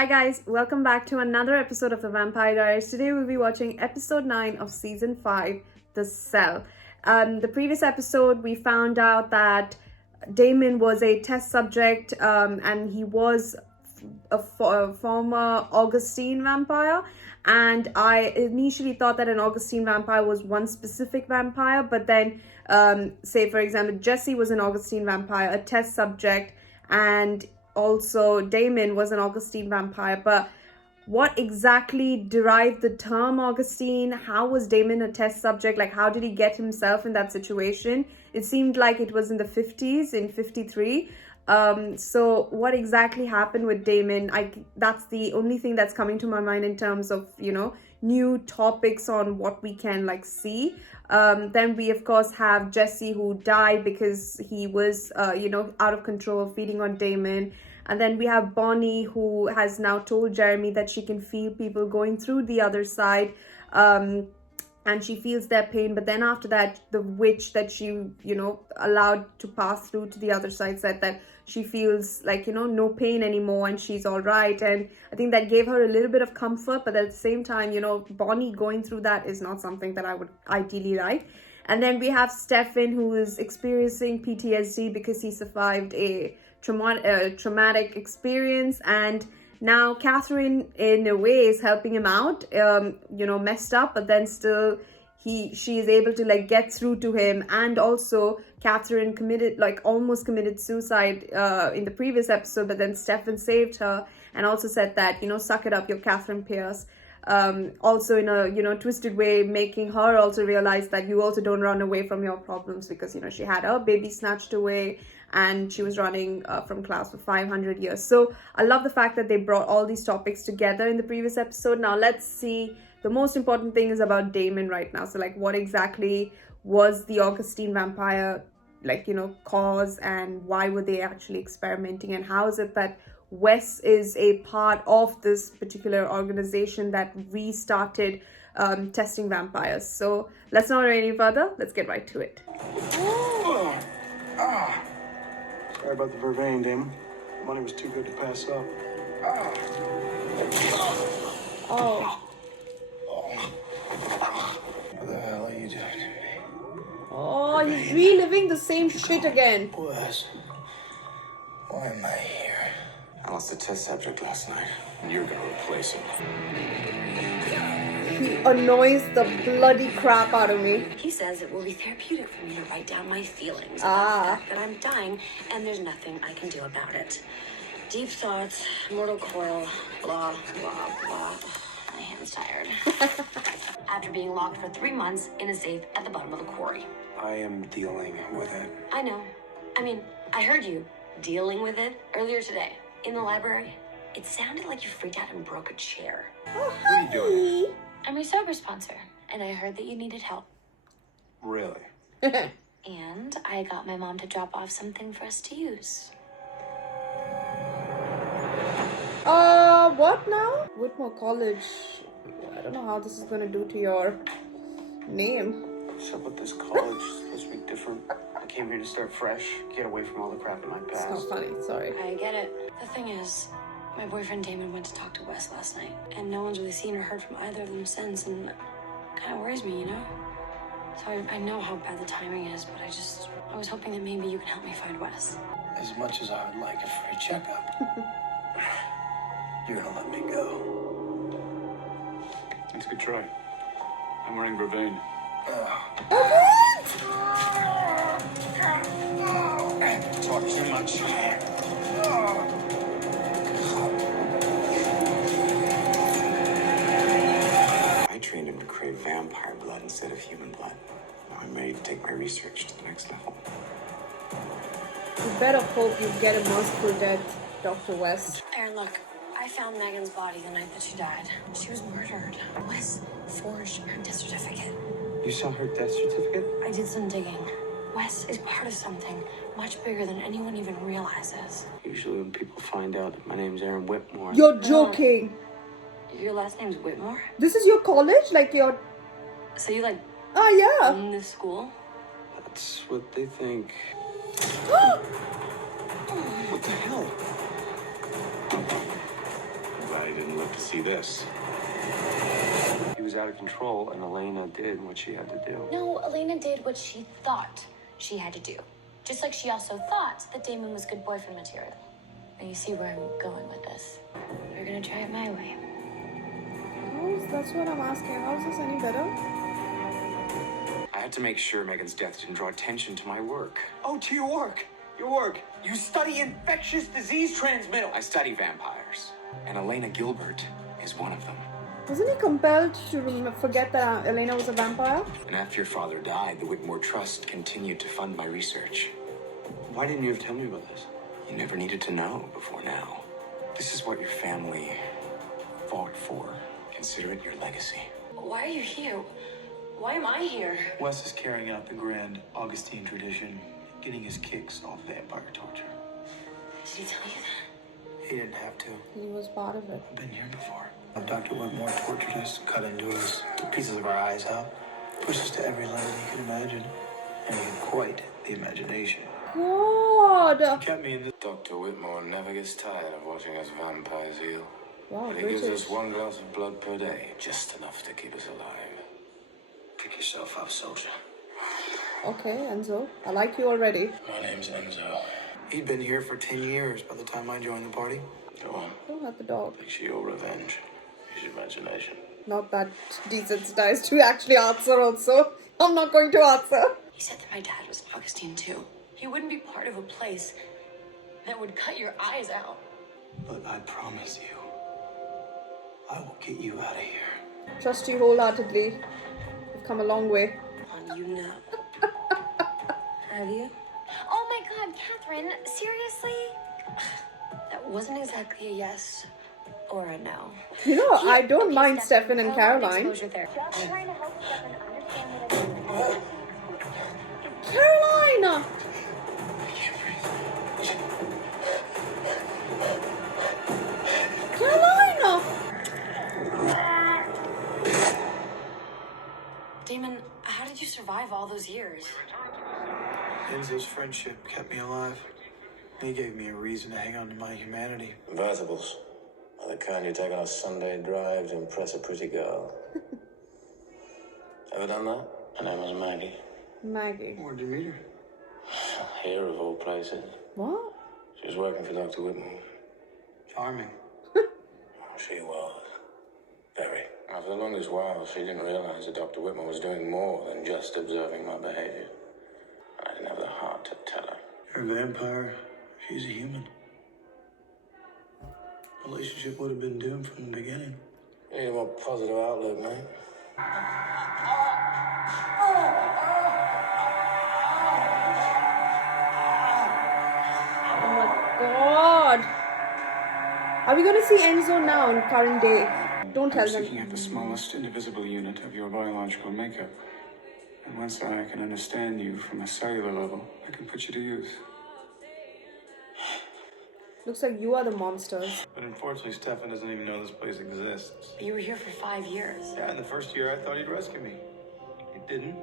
Hi guys, welcome back to another episode of the Vampire Diaries. Today we'll be watching episode 9 of season 5, The Cell. The previous episode we found out that Damon was a test subject and he was a former Augustine vampire, and I initially thought that an Augustine vampire was one specific vampire, but then say for example Jesse was an Augustine vampire, a test subject, and also Damon was an Augustine vampire. But what exactly derived the term Augustine? How was Damon a test subject? Like, how did he get himself in that situation? It seemed like it was in the 50s, in 53. So what exactly happened with Damon? That's the only thing that's coming to my mind in terms of, you know, new topics on what we can like see. Then we of course have Jesse, who died because he was out of control, feeding on Damon. And then we have Bonnie, who has now told Jeremy that she can feel people going through the other side, and she feels their pain. But then after that, the witch that she allowed to pass through to the other side said that she feels like, no pain anymore and she's all right. And I think that gave her a little bit of comfort, but at the same time, Bonnie going through that is not something that I would ideally like. And then we have Stefan, who is experiencing PTSD because he survived a traumatic experience, and now Catherine in a way is helping him out, messed up, but then still she is able to like get through to him. And also Catherine almost committed suicide in the previous episode, but then Stefan saved her and also said that, suck it up, you're Catherine Pierce. Also in a twisted way, making her also realize that you also don't run away from your problems, because she had her baby snatched away and she was running from class for 500 years. So I love the fact that they brought all these topics together in the previous episode. Now let's see, the most important thing is about Damon right now. So like, what exactly was the Augustine vampire cause, and why were they actually experimenting, and how is it that Wes is a part of this particular organization that restarted testing vampires? So let's not go any further. Let's get right to it. Sorry about the vervain, Damon. Money was too good to pass up. Oh. What the hell are you doing to me? Oh, he's reliving the same shit again. Wes, why am I here? I lost a test subject last night, and you're gonna replace him. He annoys the bloody crap out of me. He says it will be therapeutic for me to write down my feelings about the fact that I'm dying, and there's nothing I can do about it. Deep thoughts, mortal coil, blah, blah, blah. My hand's tired. After being locked for 3 months in a safe at the bottom of the quarry. I am dealing with it. I know. I mean, I heard you dealing with it earlier today in the library. It sounded like you freaked out and broke a chair. Oh, What are you doing? I'm your sober sponsor, and I heard that you needed help. Really? And I got my mom to drop off something for us to use. What now? Whitmore College. I don't know how this is gonna do to your name. What's up with this college? It's supposed to be different. I came here to start fresh, get away from all the crap in my It's past. not funny, sorry. I get it. The thing is, my boyfriend Damon went to talk to Wes last night, and no one's really seen or heard from either of them since, and it kind of worries me, So I know how bad the timing is, but I was hoping that maybe you can help me find Wes. As much as I would like a free checkup, you're gonna let me go. It's a good try. I'm wearing vervain. Talk too much. I trained him to crave vampire blood instead of human blood. Now I'm ready to take my research to the next level. You better hope you get a merciful death, Dr. West. Aaron, look, I found Megan's body the night that she died. She was murdered. Wes forged her death certificate. You saw her death certificate? I did some digging. Wes is part of something much bigger than anyone even realizes. Usually when people find out that my name's Aaron Whitmore... You're joking. Your last name's Whitmore? This is your college? Like your... So you yeah. in this school? That's what they think. What the hell? didn't live to see this. He was out of control, and Elena did what she had to do. No, Elena did what she thought she had to do. Just like she also thought that Damon was good boyfriend material. Now you see where I'm going with this. We're gonna try it my way. That's what I'm asking. How is this any better? I had to make sure Megan's death didn't draw attention to my work. Oh, to your work. Your work. You study infectious disease transmittals. I study vampires, and Elena Gilbert is one of them. Wasn't he compelled to forget that Elena was a vampire? And after your father died, the Whitmore Trust continued to fund my research. Why didn't you have told me about this? You never needed to know before now. This is what your family fought for. Consider it your legacy. Why are you here? Why am I here? Wes is carrying out the grand Augustine tradition, getting his kicks off vampire torture. Did he tell you that? He didn't have to. He was part of it. I've been here before. Dr. Whitmore tortured us, cut into us, took pieces of our eyes out, pushed us to every limit he could imagine. And he had quite the imagination. God! He kept me in this. Dr. Whitmore never gets tired of watching us vampires heal. Wow, He gives British. us 1 glass of blood per day, just enough to keep us alive. Pick yourself up, soldier. Okay, Enzo. I like you already. My name's Enzo. He'd been here for 10 years by the time I joined the party. Go on. Don't have the dog. It's your revenge. Use your imagination. Not that desensitized to actually answer also. I'm not going to answer. He said that my dad was Augustine too. He wouldn't be part of a place that would cut your eyes out. But I promise you, I will get you out of here. Trust you wholeheartedly. You've come a long way. On you now. Have you? Oh my God, Catherine! Seriously? That wasn't exactly a yes or a no. You know, I don't Okay, mind Stefan and Caroline. exposure therapy. Just trying to help Stefan understand what it is. Caroline! Caroline! Damon, how did you survive all those years? Enzo's friendship kept me alive. He gave me a reason to hang on to my humanity. Convertibles are the kind you take on a Sunday drive to impress a pretty girl. Ever done that? Her name was Maggie. Maggie. Where'd you meet her? Here of all places. What? She was working for Dr. Whitmore. Charming. She was. Very. Now, for the longest while, she didn't realize that Dr. Whitmore was doing more than just observing my behavior. I didn't have the heart to tell her. You're a vampire. She's a human. Relationship would have been doomed from the beginning. You need a more positive outlook, mate. Oh my God! Are we going to see Enzo now in current day? Don't tell them. Looking at the smallest indivisible unit of your biological makeup. And once I can understand you from a cellular level, I can put you to use. Looks like you are the monsters. But unfortunately, Stefan doesn't even know this place exists. You were here for 5 years. Yeah, in the first year, I thought he'd rescue me. He didn't.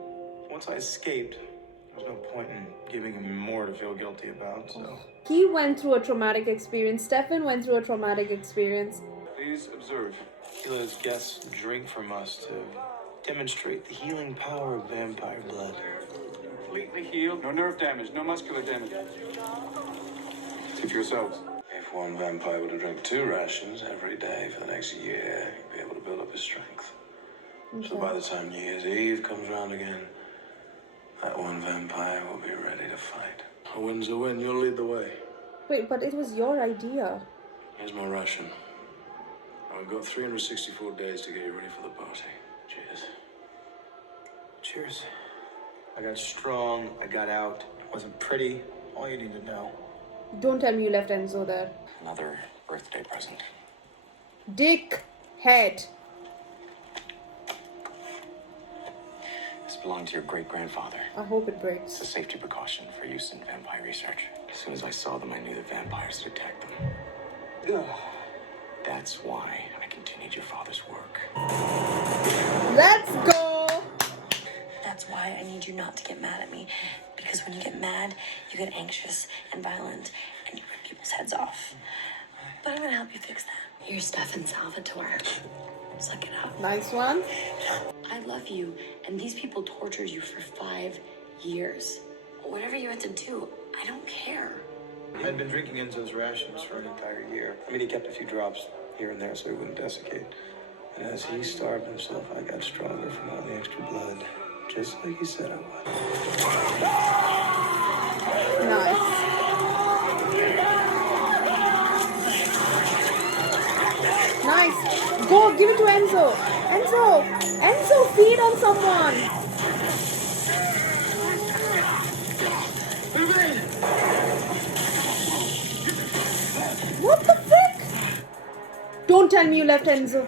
Once I escaped, there was no point in giving him more to feel guilty about, so... He went through a traumatic experience. Stefan went through a traumatic experience. Please observe. He let his guests drink from us to demonstrate the healing power of vampire blood. Completely healed, no nerve damage, no muscular damage. See for yourselves. If one vampire were to drink 2 rations every day for the next year, he'd be able to build up his strength. So by the time New Year's Eve comes round again, that one vampire will be ready to fight. A win's a win, you'll lead the way. Wait, but it was your idea. Here's my ration. I've got 364 days to get you ready for the party. Cheers. Cheers. I got strong, I got out, it wasn't pretty, all you need to know. Don't tell me you left Enzo there. Another birthday present. Dick head. This belonged to your great-grandfather. I hope it It's breaks. a safety precaution for use in vampire research. As soon as I saw them, I knew that vampires would attack them. That's why I continued your father's work. Let's go! That's why I need you not to get mad at me. Because when you get mad, you get anxious and violent, and you rip people's heads off. But I'm gonna help you fix that. You're Stefan Salvatore. Suck it up. Nice one. I love you, and these people tortured you for 5 years. Whatever you had to do, I don't care. I'd been drinking Enzo's rations for an entire year. I mean, he kept a few drops here and there so he wouldn't desiccate. And as he starved himself, I got stronger from all the extra blood, just like he said I would. Nice. Nice. Go, give it to Enzo. Enzo, feed on someone. What the frick? Don't tell me you left Enzo.